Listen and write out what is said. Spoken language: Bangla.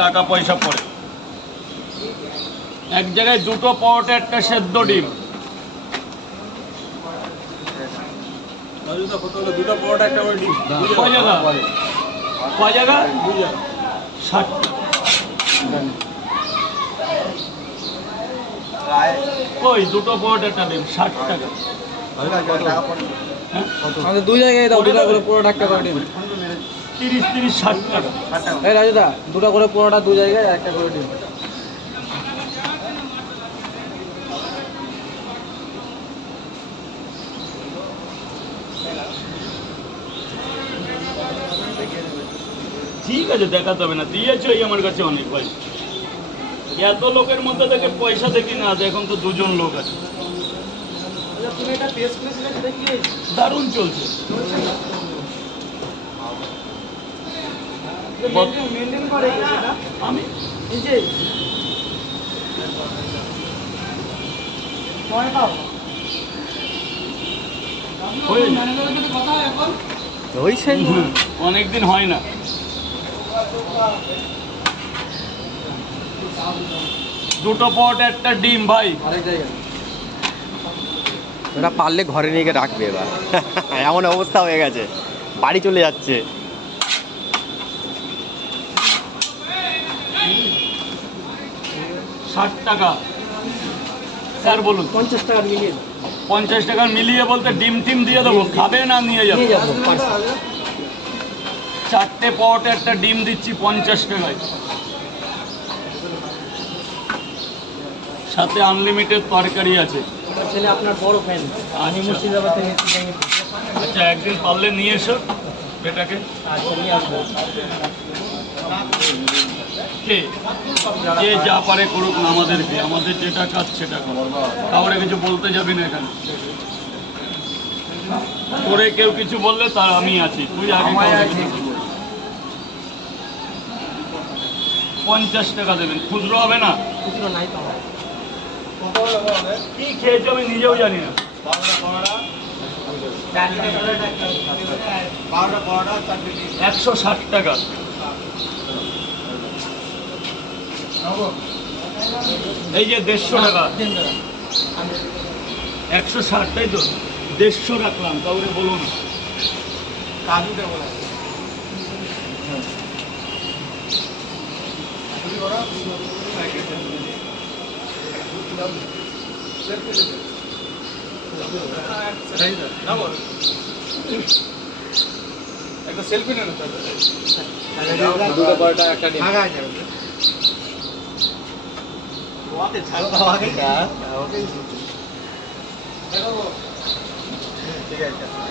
টাকা পয়সা পড়ে। এক জায়গায় দুটো পরোটা একটা সেদ্ধ ডিম। দুটো পরোটা একটা ডিম। কয় জায়গা? কয় জায়গা? ষাট। কই দুটো পরোটা একটা ডিম ষাট টাকা। হ্যাঁ? দুই জায়গায় দাও দুটো পরোটা একটা ডিম। তিরিশ তিরিশ ষাট টাকা। এই রাজুদা দুটো করে পরোটা দু জায়গায় একটা করে ডিম। ঠিক আছে দেখাতে হবে না। দিয়েছ এই আমার কাছে অনেক ভাই। এত লোকের মধ্যে থেকে পয়সা দেখি না এখন তো দুজন লোক আছে। তুমি এটা টেস্ট করেছিলে দেখি দারুণ চলছে বল- মেনটেন করে আমি? এই যে ওই সেই অনেকদিন হয় না। দুটো পট একটা ডিম ভাই। ওরা পারলে ঘরে নিয়ে গিয়ে রাখবে এবার। এমন অবস্থা হয়ে গেছে। বাড়ি চলে যাচ্ছে। ষাট টাকা। স্যার বলুন। পঞ্চাশ টাকা মিলিয়ে পঞ্চাশ টাকা মিলিয়ে বলতে ডিম টিম দিয়ে দেবো? খাবে না নিয়ে যাব? চারটে পট একটা ডিম দিচ্ছি পঞ্চাশ টাকায়। সাথে আনলিমিটেড তরকারি আছে। ছেলে আপনার বড় ফ্যান আমি আচ্ছা। মুর্শিদাবাদ থেকে আচ্ছা একদিন পারলে নিয়ে এসো বেটাকে আচ্ছা নিয়ে আসব। কে যে যা পারে করুক না আমাদেরকে আমাদের যেটা কাজ সেটা করো কাউরে কিছু বলতে যাবি না এখানে। করে কেউ কিছু বললে তার আমি আছি। তুই আগে। পঞ্চাশ টাকা দেবেন। খুচরো হবে না? খুচরো নাই তো কি খেয়েছো আমি নিজেও জানি না। একশো ষাট টাকা। এই যে দেড়শো টাকা। একশো ষাটটাই তো। দেড়শো রাখলাম কাউরে বলুন কাজুটা বলা একটা সেলফি নেন দুটো পরোটা একটা 너한테 잘 나가니까. 오케이. 내가 뭐. 제가 일단.